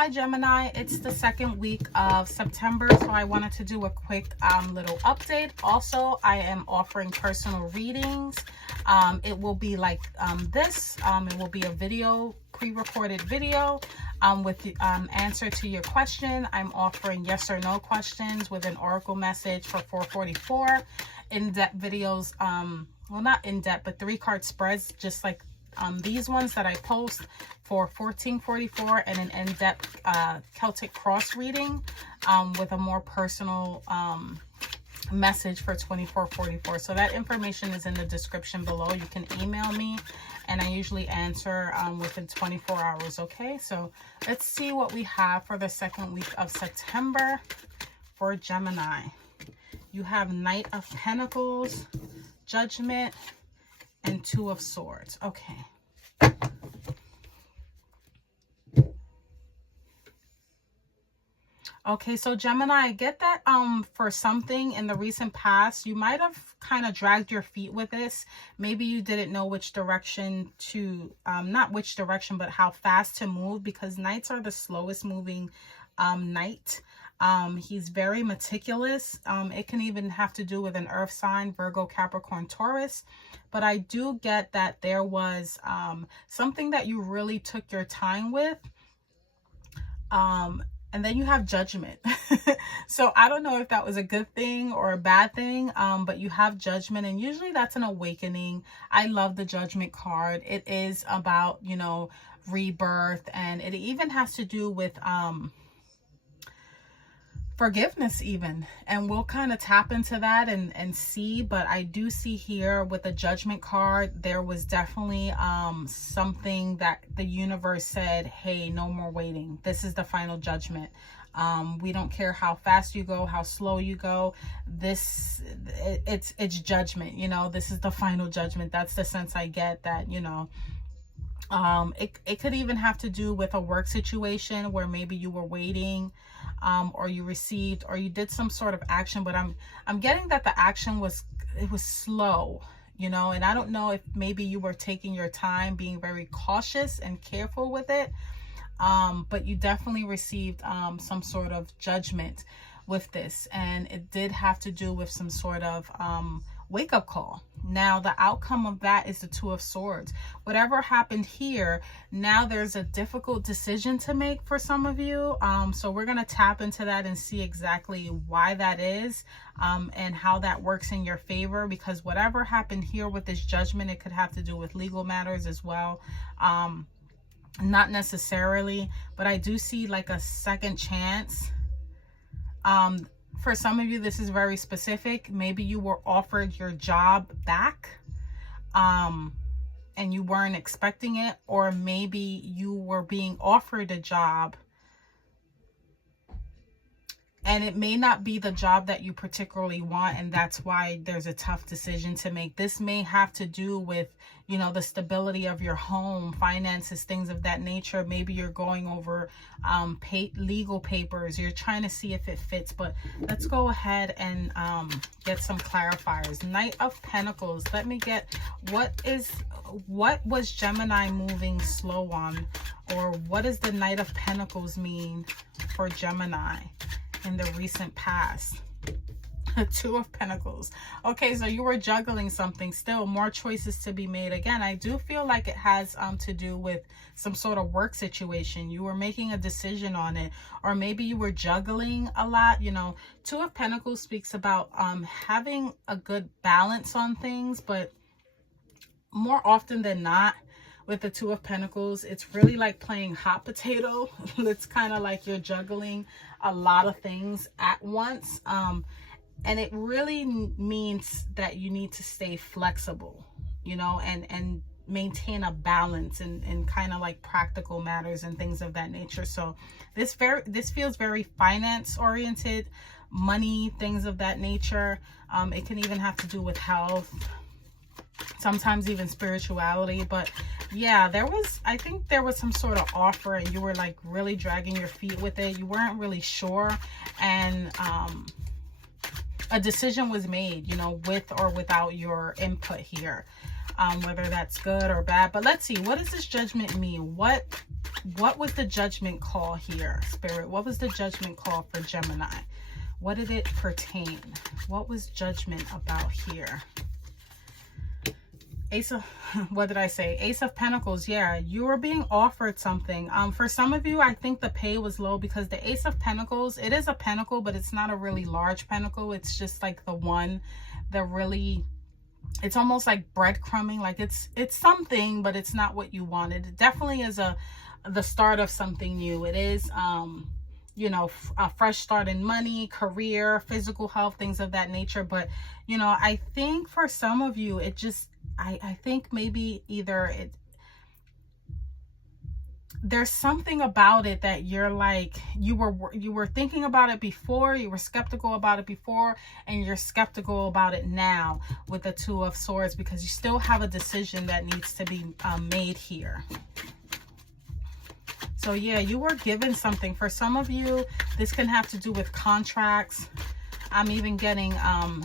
Hi Gemini, it's the second week of September, so I wanted to do a quick little update. Also, I am offering personal readings. It will be like this. It will be a video, pre-recorded video with the answer to your question. I'm offering yes or no questions with an oracle message for $4.44. In-depth videos, well, not in-depth, but 3-card spreads, just like these ones that I post for $14.44, and an in-depth Celtic cross reading with a more personal message for $24.44. So that information is in the description below. You can email me and I usually answer within 24 hours. Okay, so let's see what we have for the second week of September for Gemini. You have Knight of Pentacles, Judgment, and Two of Swords. Okay. Okay, so Gemini, I get that for something in the recent past, you might have kind of dragged your feet with this. Maybe you didn't know which direction to, not which direction, but how fast to move, because Knights are the slowest moving knight. He's very meticulous. It can even have to do with an earth sign, Virgo, Capricorn, Taurus. But I do get that there was something that you really took your time with. And then you have Judgment. So I don't know if that was a good thing or a bad thing, but you have Judgment, and usually that's an awakening. I love the Judgment card. It is about, you know, rebirth, and it even has to do with forgiveness even, and we'll kind of tap into that and see. But I do see here with the Judgment card, there was definitely something that the universe said, hey, no more waiting. This is the final judgment. We don't care how fast you go, how slow you go. It's judgment, you know. This is the final judgment. That's the sense I get, that, you know. It could even have to do with a work situation where maybe you were waiting, or you received, or you did some sort of action, but I'm getting that the action was slow, you know. And I don't know if maybe you were taking your time, being very cautious and careful with it, but you definitely received some sort of judgment with this, and it did have to do with some sort of wake-up call. Now the outcome of that is the Two of Swords. Whatever happened here, now there's a difficult decision to make for some of you. So we're going to tap into that and see exactly why that is, and how that works in your favor, because whatever happened here with this Judgment, it could have to do with legal matters as well. Not necessarily, but I do see like a second chance. For some of you, this is very specific. Maybe you were offered your job back, and you weren't expecting it, or maybe you were being offered a job and it may not be the job that you particularly want, and that's why there's a tough decision to make. This may have to do with, you know, the stability of your home, finances, things of that nature. Maybe you're going over legal papers. You're trying to see if it fits. But let's go ahead and get some clarifiers. Knight of Pentacles. Let me get, what was Gemini moving slow on? Or what does the Knight of Pentacles mean for Gemini in the recent past? Two of Pentacles. Okay, so you were juggling something. Still more choices to be made. Again, I do feel like it has to do with some sort of work situation. You were making a decision on it, or maybe you were juggling a lot. You know, Two of Pentacles speaks about having a good balance on things, but more often than not, with the Two of Pentacles, it's really like playing hot potato. It's kind of like you're juggling a lot of things at once. And it really means that you need to stay flexible, you know, and maintain a balance in kind of like practical matters and things of that nature. So this feels very finance oriented, money, things of that nature. It can even have to do with health, sometimes even spirituality. But yeah, I think there was some sort of offer and you were like really dragging your feet with it. You weren't really sure, and a decision was made, you know, with or without your input here. whether that's good or bad. But let's see, what does this judgment mean? What was the judgment call here, Spirit? What was the judgment call for Gemini? What did it pertain? What was judgment about here? Ace of, what did I say? Ace of Pentacles. Yeah, you were being offered something. For some of you, I think the pay was low because the Ace of Pentacles, it is a pentacle, but it's not a really large pentacle. It's just like the one that really, it's almost like breadcrumbing. Like it's something, but it's not what you wanted. It definitely is the start of something new. It is, you know, a fresh start in money, career, physical health, things of that nature. But, you know, I think for some of you, it just, I think maybe either there's something about it that you're like, you were thinking about it before, you were skeptical about it before, and you're skeptical about it now with the Two of Swords, because you still have a decision that needs to be made here. So yeah, you were given something. For some of you, this can have to do with contracts. I'm even getting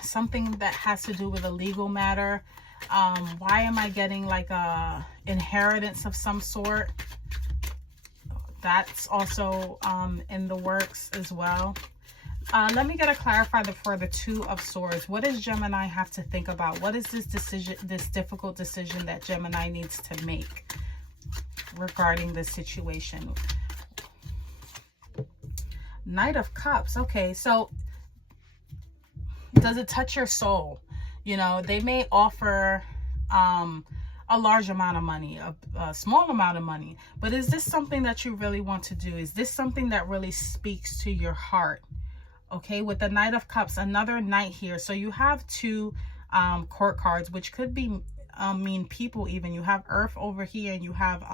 something that has to do with a legal matter. Why am I getting like a inheritance of some sort? That's also in the works as well. Let me get a clarifier for the Two of Swords. What does Gemini have to think about? What is this decision, this difficult decision that Gemini needs to make regarding this situation? Knight of Cups. Okay, so does it touch your soul? You know, they may offer a large amount of money, a small amount of money, but is this something that you really want to do? Is this something that really speaks to your heart? Okay, with the Knight of Cups, another knight here. So you have two court cards, which could be mean people even. You have Earth over here, and you have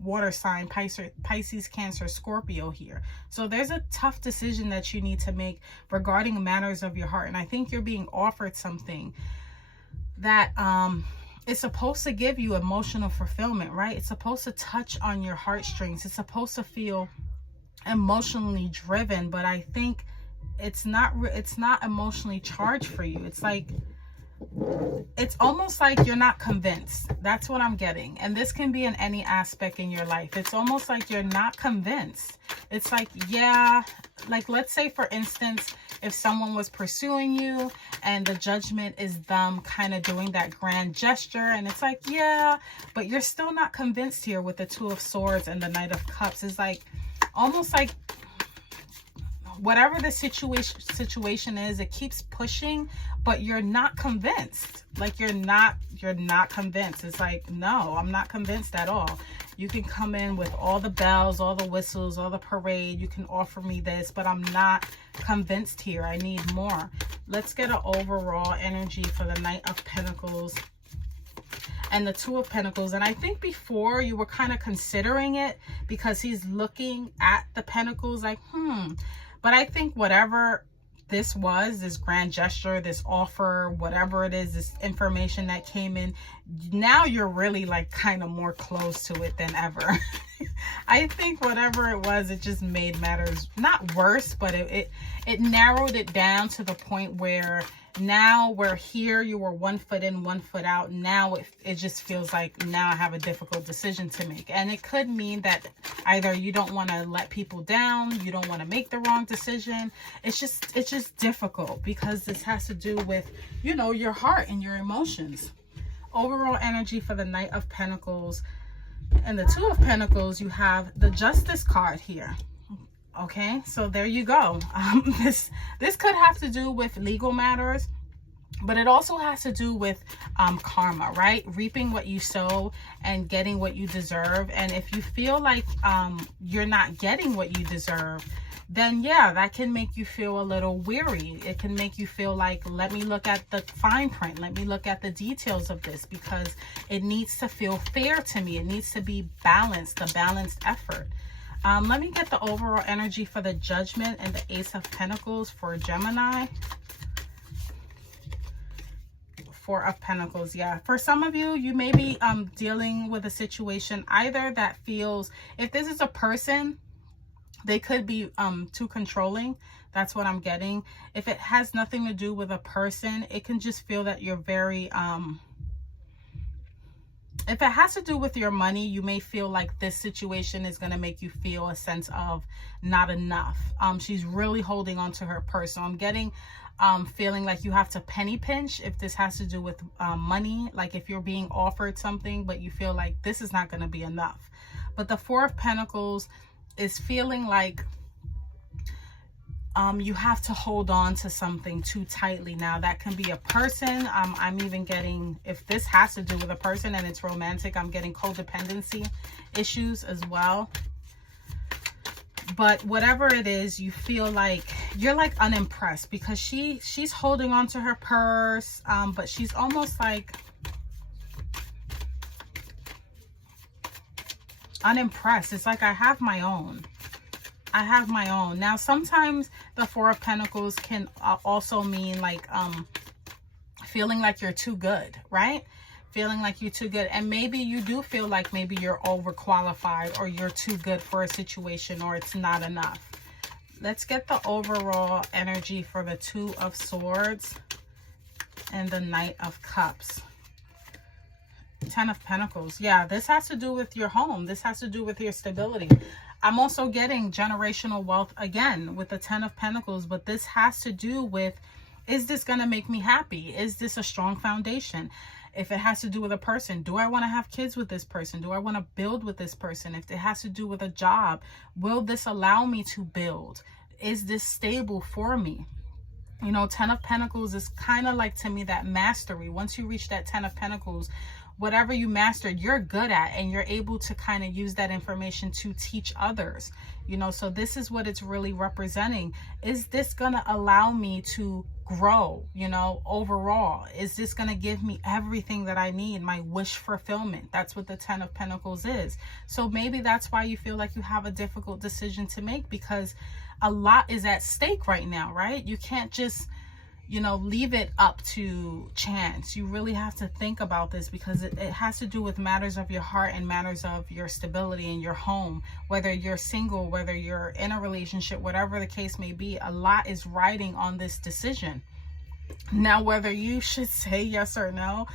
water sign, Pisces, Cancer, Scorpio here. So there's a tough decision that you need to make regarding matters of your heart. And I think you're being offered something that it's supposed to give you emotional fulfillment, right? It's supposed to touch on your heartstrings. It's supposed to feel emotionally driven, but I think it's not emotionally charged for you. It's like, it's almost like you're not convinced. That's what I'm getting. And this can be in any aspect in your life. It's almost like you're not convinced. It's like, yeah, like let's say for instance, if someone was pursuing you and the judgment is them kind of doing that grand gesture, and it's like, yeah, but you're still not convinced here with the Two of Swords and the Knight of Cups. Is like almost like whatever the situation is, it keeps pushing, but you're not convinced. Like you're not convinced. It's like, no, I'm not convinced at all. You can come in with all the bells, all the whistles, all the parade. You can offer me this, but I'm not convinced here. I need more. Let's get an overall energy for the Knight of Pentacles and the Two of Pentacles. And I think before you were kind of considering it because he's looking at the Pentacles like, but I think whatever this was, this grand gesture, this offer, whatever it is, this information that came in, now you're really like kind of more close to it than ever. I think whatever it was, it just made matters not worse, but it narrowed it down to the point where now we're here. You were 1 foot in, 1 foot out. Now it just feels like now I have a difficult decision to make. And it could mean that either you don't want to let people down, you don't want to make the wrong decision. It's just difficult because this has to do with, you know, your heart and your emotions. Overall energy for the Knight of Pentacles and the Two of Pentacles, you have the Justice card here. Okay, so there you go. This could have to do with legal matters, but it also has to do with karma, right? Reaping what you sow and getting what you deserve. And if you feel like you're not getting what you deserve, then yeah, that can make you feel a little weary. It can make you feel like, let me look at the fine print. Let me look at the details of this because it needs to feel fair to me. It needs to be balanced, a balanced effort. Let me get the overall energy for the Judgment and the Ace of Pentacles for Gemini. Four of Pentacles. Yeah, for some of you, you may be dealing with a situation either that feels, if this is a person, they could be too controlling. That's what I'm getting. If it has nothing to do with a person, it can just feel that you're very If it has to do with your money, you may feel like this situation is going to make you feel a sense of not enough. She's really holding on to her purse. So I'm getting feeling like you have to penny pinch if this has to do with money. Like if you're being offered something, but you feel like this is not going to be enough. But the Four of Pentacles is feeling like you have to hold on to something too tightly. Now that can be a person. I'm even getting, if this has to do with a person and it's romantic, I'm getting codependency issues as well. But whatever it is, you feel like you're like unimpressed because she's holding on to her purse, but she's almost like unimpressed. It's like, I have my own. I have my own. Now, sometimes the Four of Pentacles can also mean like feeling like you're too good, right? Feeling like you're too good. And maybe you do feel like maybe you're overqualified or you're too good for a situation or it's not enough. Let's get the overall energy for the Two of Swords and the Knight of Cups. Ten of Pentacles. Yeah, this has to do with your home. This has to do with your stability. I'm also getting generational wealth again with the Ten of Pentacles, but this has to do with, is this going to make me happy? Is this a strong foundation? If it has to do with a person, do I want to have kids with this person? Do I want to build with this person? If it has to do with a job, will this allow me to build? Is this stable for me? You know, Ten of Pentacles is kind of like, to me, that mastery. Once you reach that Ten of Pentacles, whatever you mastered, you're good at, and you're able to kind of use that information to teach others, you know. So this is what it's really representing. Is this going to allow me to grow, you know, overall? Is this going to give me everything that I need, my wish fulfillment? That's what the Ten of Pentacles is. So maybe that's why you feel like you have a difficult decision to make, because a lot is at stake right now, right? You can't just, you know, leave it up to chance. You really have to think about this, because it has to do with matters of your heart and matters of your stability in your home. Whether you're single, whether you're in a relationship, whatever the case may be, a lot is riding on this decision. Now, whether you should say yes or no,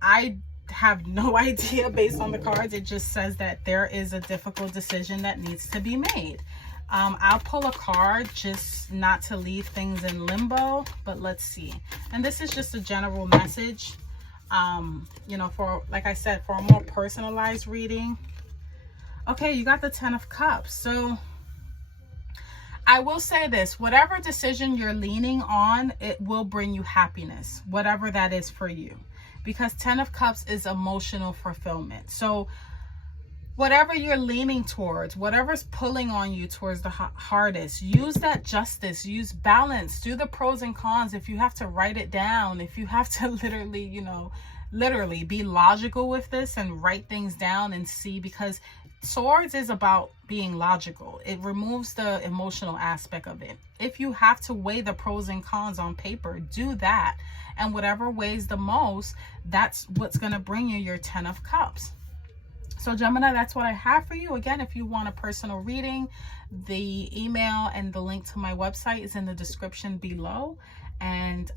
I have no idea based on the cards. It just says that there is a difficult decision that needs to be made. I'll pull a card just not to leave things in limbo, but let's see. And this is just a general message, you know, for, like I said, for a more personalized reading. Okay, you got the Ten of Cups. So I will say this, whatever decision you're leaning on, it will bring you happiness, whatever that is for you, because Ten of Cups is emotional fulfillment. So whatever you're leaning towards, whatever's pulling on you towards the hardest, use that justice, use balance, do the pros and cons. If you have to write it down, if you have to literally, you know, literally be logical with this and write things down and see, because Swords is about being logical. It removes the emotional aspect of it. If you have to weigh the pros and cons on paper, do that. And whatever weighs the most, that's what's going to bring you your Ten of Cups. So Gemini, that's what I have for you. Again, if you want a personal reading, the email and the link to my website is in the description below. And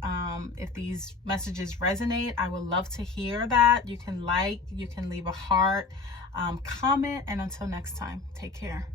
if these messages resonate, I would love to hear that. You can like, you can leave a heart, comment, and until next time, take care.